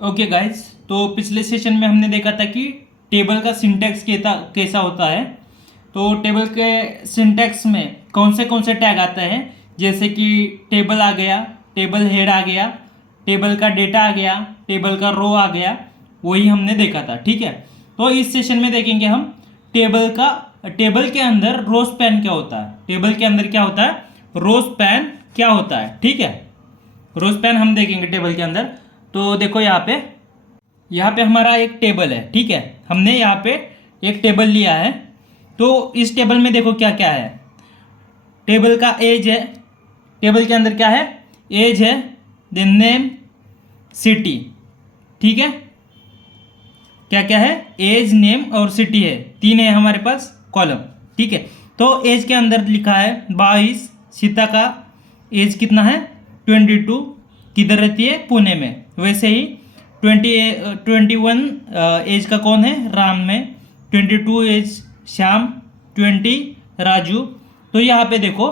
Okay guys, तो पिछले session में हमने देखा था कि टेबल का सिंटैक्स कैसा होता है। तो टेबल के सिंटैक्स में कौन से टैग आते हैं, जैसे कि टेबल आ गया, टेबल हेड आ गया, टेबल का डेटा आ गया, टेबल का रो आ गया, वही हमने देखा था। ठीक है, तो इस सेशन में देखेंगे हम टेबल के अंदर रो स्पैन क्या होता है। टेबल के अंदर क्या होता है, रो स्पैन क्या होता है। ठीक है, रो स्पैन हम देखेंगे टेबल के अंदर। तो देखो यहाँ पे हमारा एक टेबल है। ठीक है, हमने यहाँ पे एक टेबल लिया है। तो इस टेबल में देखो क्या क्या है। टेबल का एज है, टेबल के अंदर क्या है, एज है, देन नेम, सिटी। ठीक है, क्या क्या है, एज, नेम और सिटी है, तीन है हमारे पास कॉलम। ठीक है, तो एज के अंदर लिखा है 22। सीता का एज कितना है, 22। किधर रहती है, पुणे में। वैसे ही 21 एज का कौन है, राम में। 22 एज श्याम, 20 राजू। तो यहाँ पे देखो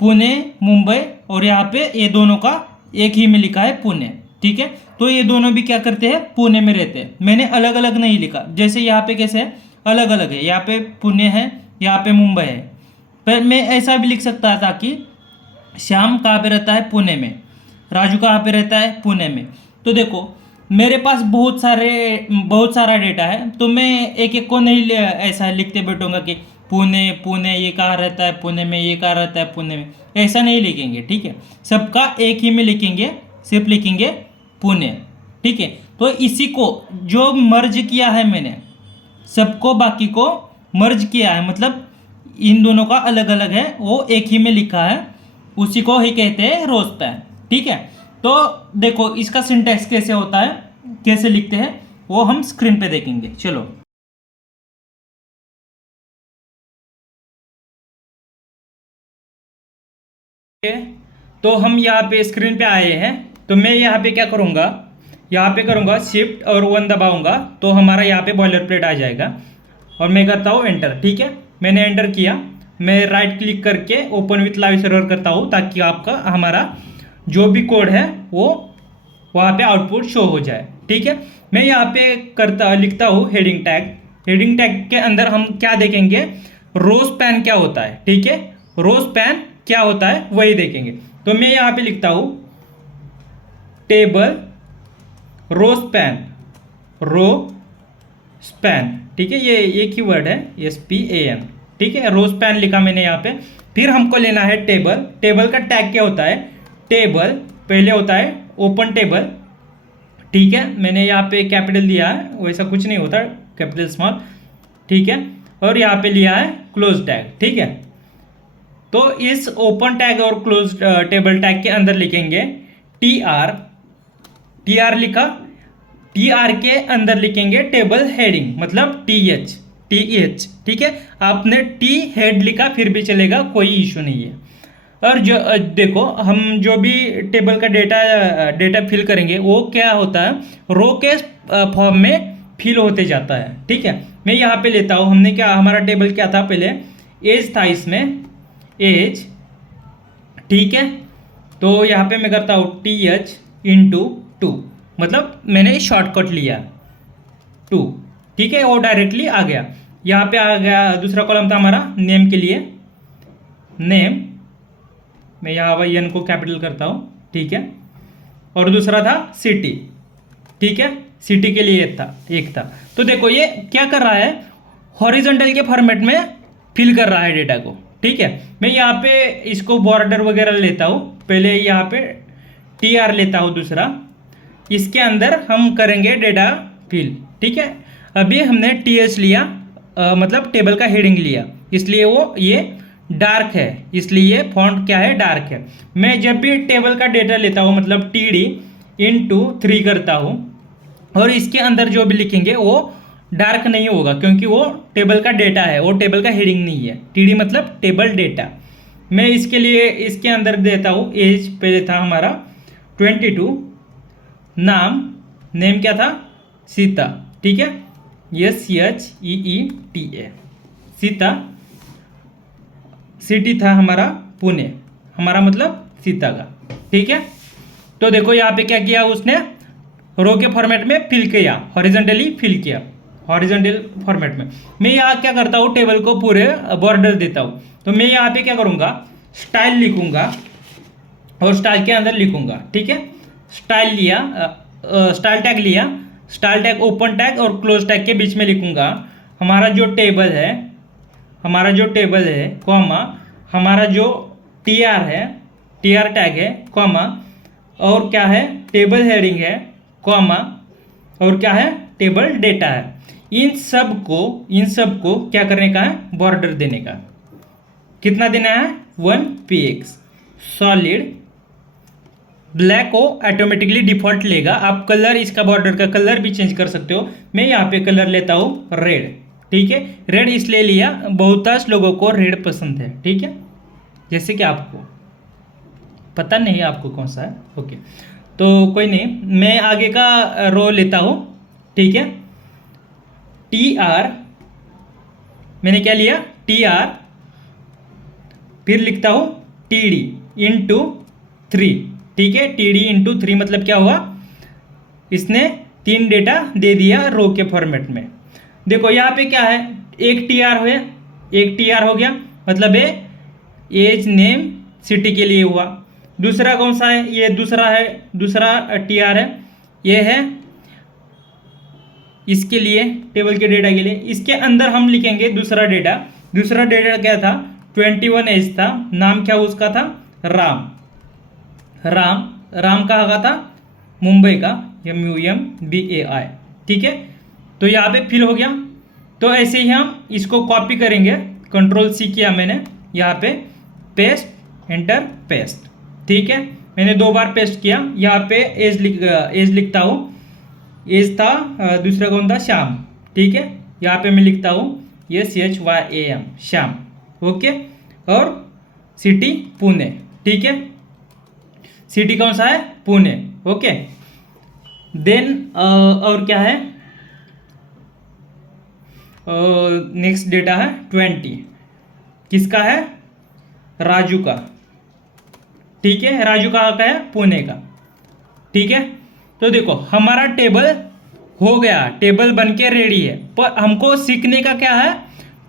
पुणे, मुंबई, और यहाँ पे ये दोनों का एक ही में लिखा है पुणे। ठीक है, तो ये दोनों भी क्या करते हैं, पुणे में रहते हैं। मैंने अलग अलग नहीं लिखा, जैसे यहाँ पे कैसे है, अलग अलग है। यहाँ पे पुणे है, यहाँ पे मुंबई है। पर मैं ऐसा भी लिख सकता था कि श्याम कहाँ पे रहता है, पुणे में। राजू कहाँ पे रहता है, पुणे में। तो देखो मेरे पास बहुत सारा डेटा है, तो मैं एक एक को नहीं ऐसा लिखते बैठूंगा कि पुणे पुणे ये कहाँ रहता है, पुणे में ये कहाँ रहता है, पुणे में। ऐसा नहीं लिखेंगे। ठीक है, सबका एक ही में लिखेंगे, सिर्फ लिखेंगे पुणे। ठीक है, तो इसी को जो मर्ज किया है मैंने, सबको बाकी को मर्ज किया है, मतलब इन दोनों का अलग अलग है, वो एक ही में लिखा है, उसी को ही कहते हैं रो स्पैन। ठीक है, तो देखो इसका सिंटैक्स कैसे होता है, कैसे लिखते हैं, वो हम स्क्रीन पे देखेंगे। चलो, तो हम यहाँ पे स्क्रीन पे आए हैं। तो मैं यहाँ पे क्या करूँगा, यहाँ पे करूँगा शिफ्ट और 1 दबाऊंगा, तो हमारा यहाँ पे बॉयलर प्लेट आ जाएगा। और मैं करता हूँ एंटर। ठीक है, मैंने एंटर किया। मैं राइट क्लिक करके ओपन विथ लाइव सर्वर करता हूँ, ताकि आपका हमारा जो भी कोड है वो वहाँ पे आउटपुट शो हो जाए। ठीक है, मैं यहाँ पे लिखता हूँ हेडिंग टैग। हेडिंग टैग के अंदर हम क्या देखेंगे, रो स्पैन क्या होता है। ठीक है, रो स्पैन क्या होता है वही देखेंगे। तो मैं यहाँ पे लिखता हूँ table row span, row span. ठीक है, ये एक ही वर्ड है, SPAN। ठीक है, रो स्पैन लिखा मैंने यहाँ पे। फिर हमको लेना है टेबल। टेबल का टैग क्या होता है, टेबल पहले होता है ओपन टेबल। ठीक है, मैंने यहाँ पे कैपिटल दिया है, वैसा कुछ नहीं होता, कैपिटल स्मॉल। ठीक है, और यहाँ पे लिया है क्लोज टैग। ठीक है, तो इस ओपन टैग और क्लोज टेबल टैग के अंदर लिखेंगे TR। TR लिखा, TR के अंदर लिखेंगे टेबल हेडिंग, मतलब TH। ठीक है, आपने T हेड लिखा फिर भी चलेगा, कोई इशू नहीं है। और जो देखो हम जो भी टेबल का डेटा फिल करेंगे वो क्या होता है, रो के फॉर्म में फिल होते जाता है। ठीक है, मैं यहाँ पे लेता हूँ, हमने क्या, हमारा टेबल क्या था पहले, एज था, इसमें एज। ठीक है, तो यहाँ पे मैं करता हूँ TH × 2, मतलब मैंने शॉर्टकट लिया 2। ठीक है, और डायरेक्टली आ गया। यहाँ पे आ गया, दूसरा कॉलम था हमारा नेम के लिए, नेम। मैं यहाँ पर एन को कैपिटल करता हूँ। ठीक है, और दूसरा था सिटी। ठीक है, सिटी के लिए एक था। तो देखो ये क्या कर रहा है, हॉरिजॉन्टल के फॉर्मेट में फिल कर रहा है डेटा को। ठीक है, मैं यहाँ पे इसको बॉर्डर वगैरह लेता हूँ, पहले यहाँ पे TR लेता हूँ दूसरा, इसके अंदर हम करेंगे डेटा फिल। ठीक है, अभी हमने TH लिया, मतलब टेबल का हेडिंग लिया, इसलिए वो ये डार्क है, इसलिए फॉन्ट क्या है, डार्क है। मैं जब भी टेबल का डेटा लेता हूँ, मतलब TD × 3 करता हूँ, और इसके अंदर जो भी लिखेंगे वो डार्क नहीं होगा, क्योंकि वो टेबल का डेटा है, वो टेबल का हेडिंग नहीं है। TD मतलब टेबल डेटा। मैं इसके लिए इसके अंदर देता हूँ एज, पहले था हमारा 22, नाम, नेम क्या था, सीता। ठीक है, SCHEETA, सीता। सिटी था हमारा पुणे, हमारा मतलब सीता का। ठीक है, तो देखो यहाँ पे क्या किया उसने, रो के फॉर्मेट में फिल किया, हॉरिजॉन्टली फिल किया, हॉरिजॉन्टल फॉर्मेट में। मैं यहाँ क्या करता हूँ, टेबल को पूरे बॉर्डर देता हूँ। तो मैं यहाँ पे क्या करूँगा, स्टाइल लिखूँगा और स्टाइल के अंदर लिखूँगा, ठीक है। स्टाइल लिया, स्टाइल टैग लिया, स्टाइल टैग ओपन टैग और क्लोज टैग के बीच में लिखूँगा हमारा जो टेबल है, हमारा जो टेबल है, कॉमा हमारा जो टीआर है, टीआर टैग है, कॉमा और क्या है, टेबल हेडिंग है, कॉमा और क्या है, टेबल डेटा है। इन सब को क्या करने का है, बॉर्डर देने का। कितना देना है, 1 px। सॉलिड ब्लैक को ऑटोमेटिकली डिफॉल्ट लेगा। आप कलर, इसका बॉर्डर का कलर भी चेंज कर सकते हो। मैं यहाँ पे कलर लेता हूँ रेड, ठीक है। रेड इसलिए लिया, बहुतांश लोगों को रेड पसंद है, ठीक है। जैसे कि आपको पता नहीं आपको कौन सा है, ओके। तो कोई नहीं, मैं आगे का रो लेता हूँ, ठीक है। टी आर, मैंने क्या लिया, टी आर, फिर लिखता हूँ टी डी इंटू 3, ठीक है। टी डी इंटू 3 मतलब क्या हुआ, इसने 3 डेटा दे दिया रो के फॉर्मेट में। देखो यहाँ पे क्या है, एक टी आर हुआ, एक टी आर हो गया, मतलब ये एज नेम सिटी के लिए हुआ। दूसरा कौन सा है, ये दूसरा है, दूसरा टी आर है, ये है इसके लिए, टेबल के डेटा के लिए। इसके अंदर हम लिखेंगे दूसरा डेटा। दूसरा डेटा क्या था, 21 एज था, नाम क्या उसका था, राम। राम कहाँ का था, मुंबई का, MUMBAI, ठीक है। तो यहाँ पे फिल हो गया। तो ऐसे ही हम इसको कॉपी करेंगे, Ctrl+C किया मैंने, यहाँ पे पेस्ट, एंटर पेस्ट, ठीक है। मैंने 2 बार पेस्ट किया। यहाँ पे एज लिखता हूँ, एज था, दूसरा कौन था, श्याम, ठीक है। यहाँ पे मैं लिखता हूँ SHYAM, श्याम, ओके। और सिटी पुणे, ठीक है। सिटी कौन सा है, पुणे, ओके। देन और क्या है, नेक्स्ट डेटा है 20, किसका है, राजू का, ठीक है। राजू का है, पुणे का, ठीक है। तो देखो हमारा टेबल हो गया, टेबल बन के रेडी है। पर हमको सीखने का क्या है,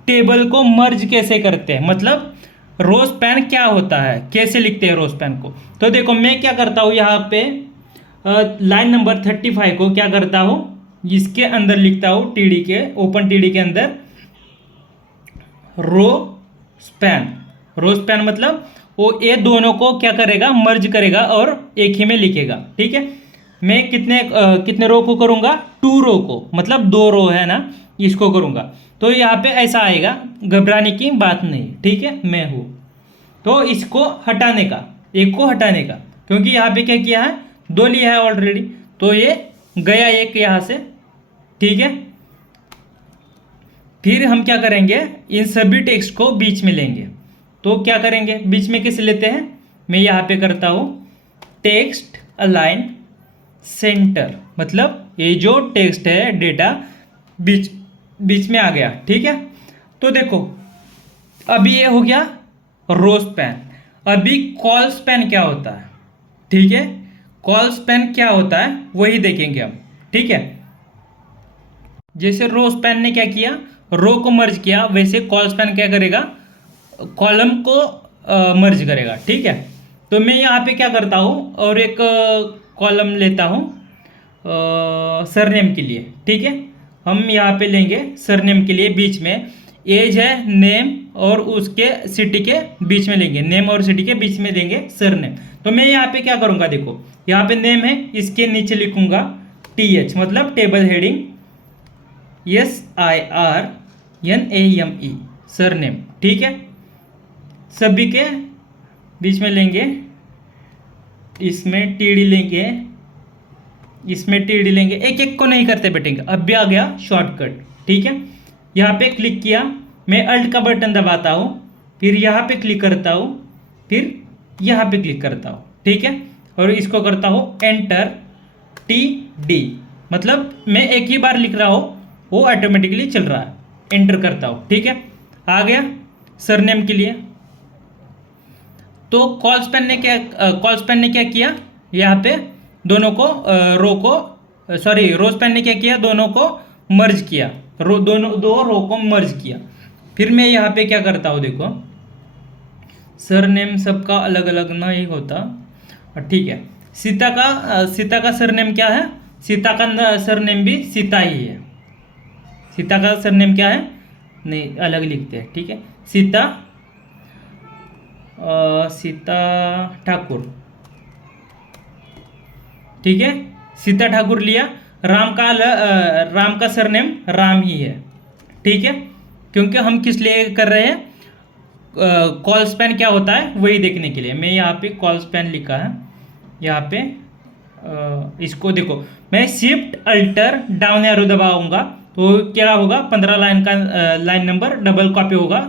टेबल को मर्ज कैसे करते हैं, मतलब रो स्पैन क्या होता है, कैसे लिखते हैं रो स्पैन को। तो देखो मैं क्या करता हूँ, यहाँ पे लाइन नंबर 35 को क्या करता हूँ, इसके अंदर लिखता हूँ, टीडी के, ओपन टीडी के अंदर रो स्पैन। रो स्पैन मतलब वो ये दोनों को क्या करेगा, मर्ज करेगा और एक ही में लिखेगा, ठीक है। मैं कितने रो को करूँगा, 2 रो को, मतलब 2 रो है ना, इसको करूँगा। तो यहाँ पे ऐसा आएगा, घबराने की बात नहीं, ठीक है। मैं हूँ तो इसको हटाने का, एक को हटाने का, क्योंकि यहाँ पे क्या किया है, 2 लिया है ऑलरेडी, तो ये गया एक यहाँ से, ठीक है। फिर हम क्या करेंगे, इन सभी टेक्स्ट को बीच में लेंगे। तो क्या करेंगे, बीच में किसे लेते हैं, मैं यहाँ पे करता हूँ टेक्स्ट अलाइन सेंटर, मतलब ये जो टेक्स्ट है, डेटा बीच में आ गया, ठीक है। तो देखो अभी ये हो गया रो स्पैन। अभी कॉल स्पैन क्या होता है, ठीक है। कॉल स्पैन क्या होता है वही देखेंगे हम, ठीक है। जैसे रो स्पैन ने क्या किया, रो को मर्ज किया, वैसे कॉल स्पैन क्या करेगा, कॉलम को मर्ज करेगा, ठीक है। तो मैं यहाँ पे क्या करता हूँ, और एक कॉलम लेता हूँ सरनेम के लिए, ठीक है। हम यहाँ पे लेंगे सरनेम के लिए, बीच में एज है, नेम और उसके सिटी के बीच में लेंगे, नेम और सिटी के बीच में देंगे सरनेम। तो मैं यहाँ पे क्या करूँगा, देखो यहाँ पे नेम है, इसके नीचे लिखूँगा TH, मतलब टेबल हेडिंग SIRNAME, सरनेम, ठीक है। सभी के बीच में लेंगे, इसमें TD लेंगे, इसमें TD लेंगे, एक एक को नहीं करते बैठेंगे। अब भी आ गया शॉर्टकट, ठीक है। यहाँ पे क्लिक किया, मैं अल्ट का बटन दबाता हूँ, फिर यहाँ पे क्लिक करता हूँ, फिर यहाँ पे क्लिक करता हूँ, ठीक है। और इसको करता हूँ एंटर TD, मतलब मैं एक ही बार लिख रहा हूँ, वो ऑटोमेटिकली चल रहा है, एंटर करता हूँ, ठीक है। आ गया सरनेम के लिए। तो कॉल स्पैन ने क्या किया, यहाँ पे दोनों को रो को सॉरी, रोस्पैन ने क्या किया, दोनों को मर्ज किया, दोनों दो रो को मर्ज किया। फिर मैं यहाँ पे क्या करता हूँ, देखो सरनेम सबका अलग अलग नहीं होता, ठीक है। सीता का सरनेम क्या है, सीता का सरनेम भी सीता ही है। सीता का सरनेम क्या है, नहीं अलग लिखते हैं, ठीक है। सीता ठाकुर, ठीक है, सीता ठाकुर लिया। राम का सरनेम राम ही है, ठीक है, क्योंकि हम किस लिए कर रहे हैं, कॉल स्पैन क्या होता है वही देखने के लिए। मैं यहाँ पे कॉल स्पैन लिखा है, यहाँ पे इसको देखो, मैं शिफ्ट अल्टर डाउन एरो दबाऊंगा तो क्या होगा, 15 लाइन का लाइन नंबर डबल कॉपी होगा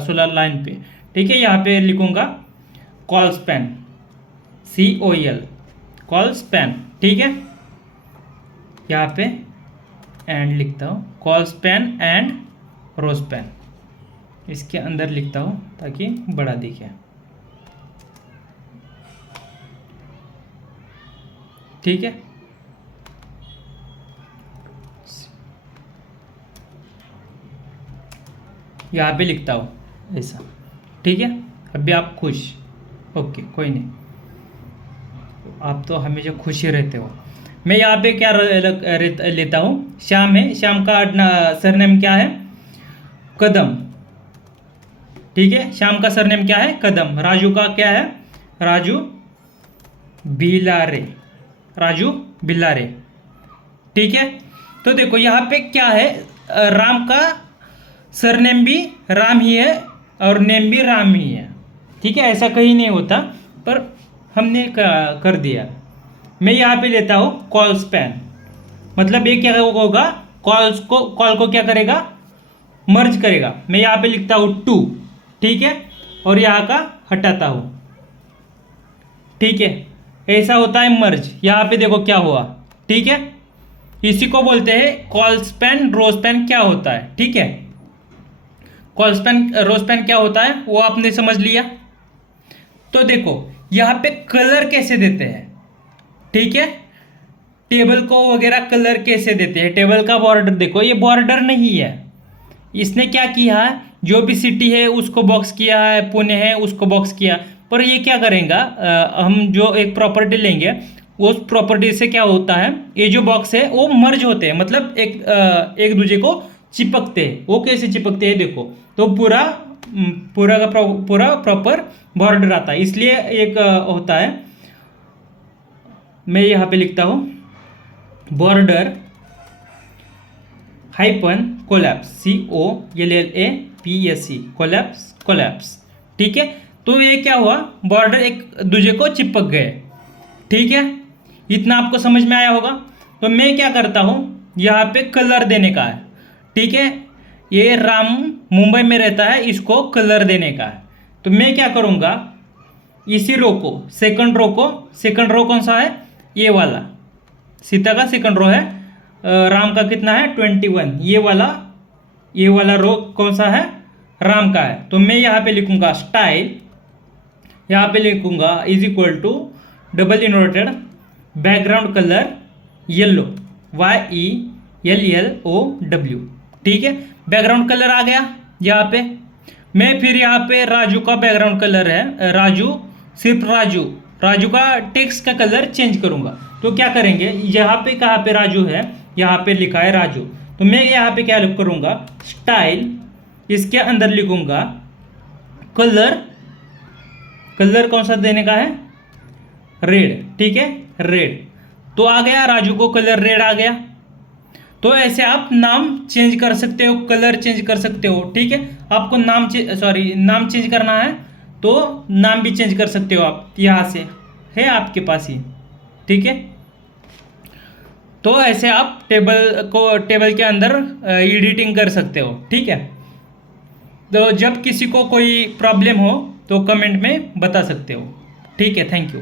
16 लाइन पे, ठीक है। यहाँ पे लिखूंगा col span, COL, col span, ठीक है। यहाँ पे एंड लिखता हूँ, col span and row span, इसके अंदर लिखता हूँ ताकि बड़ा दिखे, ठीक है। यहाँ पे लिखता हूँ ऐसा, ठीक है। अभी आप खुश, ओके कोई नहीं, आप तो हमेशा खुश ही रहते हो। मैं यहाँ पे क्या लेता हूँ, श्याम है, श्याम का सरनेम क्या है, कदम, ठीक है। श्याम का सरनेम क्या है, कदम। राजू का क्या है, राजू बिलारे, राजू बिलारे, ठीक है। तो देखो यहाँ पे क्या है, राम का सरनेम भी राम ही है और नेम भी राम ही है, ठीक है। ऐसा कहीं नहीं होता, पर हमने कर दिया। मैं यहाँ पे लेता हूँ कॉल स्पैन, मतलब ये क्या होगा, कॉल को क्या करेगा, मर्ज करेगा। मैं यहाँ पे लिखता हूँ 2, ठीक है, और यहाँ का हटाता हूँ, ठीक है। ऐसा होता है मर्ज। यहाँ पे देखो क्या हुआ, ठीक है। इसी को बोलते हैं कॉल स्पैन रो स्पैन क्या होता है, ठीक है। कॉल स्पैन रो स्पैन क्या होता है वो आपने समझ लिया। तो देखो यहाँ पे कलर कैसे देते हैं, ठीक है, टेबल को वगैरह कलर कैसे देते हैं। टेबल का बॉर्डर देखो, ये बॉर्डर नहीं है, इसने क्या किया है, जो भी सिटी है उसको बॉक्स किया है, पुणे है उसको बॉक्स किया। पर ये क्या करेगा, हम जो एक प्रॉपर्टी लेंगे उस प्रॉपर्टी से क्या होता है, ये जो बॉक्स है वो मर्ज होते हैं, मतलब एक दूसरे को चिपकते हैं। वो कैसे चिपकते हैं देखो, तो पूरा का पूरा प्रॉपर बॉर्डर आता है, इसलिए एक होता है। मैं यहाँ पे लिखता हूँ border hyphen collapse, COLLAPSE, collapse, ठीक है। तो ये क्या हुआ, बॉर्डर एक दूसरे को चिपक गए, ठीक है। इतना आपको समझ में आया होगा। तो मैं क्या करता हूँ, यहाँ पे कलर देने का है, ठीक है। ये राम मुंबई में रहता है, इसको कलर देने का है। तो मैं क्या करूँगा, इसी रो को, सेकंड रो कौन सा है, ये वाला सीता का सेकंड रो है, राम का कितना है 21, ये वाला रो कौन सा है, राम का है। तो मैं यहाँ पे लिखूंगा स्टाइल, यहाँ पे लिखूंगा is equal to double inverted background colour yellow, YELLOW, ठीक है। बैकग्राउंड कलर आ गया यहाँ पे। मैं फिर यहाँ पे राजू का बैकग्राउंड कलर है, सिर्फ राजू का टेक्स्ट का कलर चेंज करूंगा। तो क्या करेंगे, यहाँ पे कहाँ पे राजू है, यहाँ पे लिखा है राजू, तो मैं यहाँ पे क्या करूँगा, स्टाइल, इसके अंदर लिखूंगा कलर कौन सा देने का है, रेड, ठीक है, रेड। तो आ गया, राजू को कलर रेड आ गया। तो ऐसे आप नाम चेंज कर सकते हो, कलर चेंज कर सकते हो, ठीक है। आपको नाम चेंज करना है तो नाम भी चेंज कर सकते हो आप, यहाँ से है आपके पास ही, ठीक है। तो ऐसे आप टेबल के अंदर एडिटिंग कर सकते हो, ठीक है। तो जब किसी को कोई प्रॉब्लम हो तो कमेंट में बता सकते हो, ठीक है। Thank you.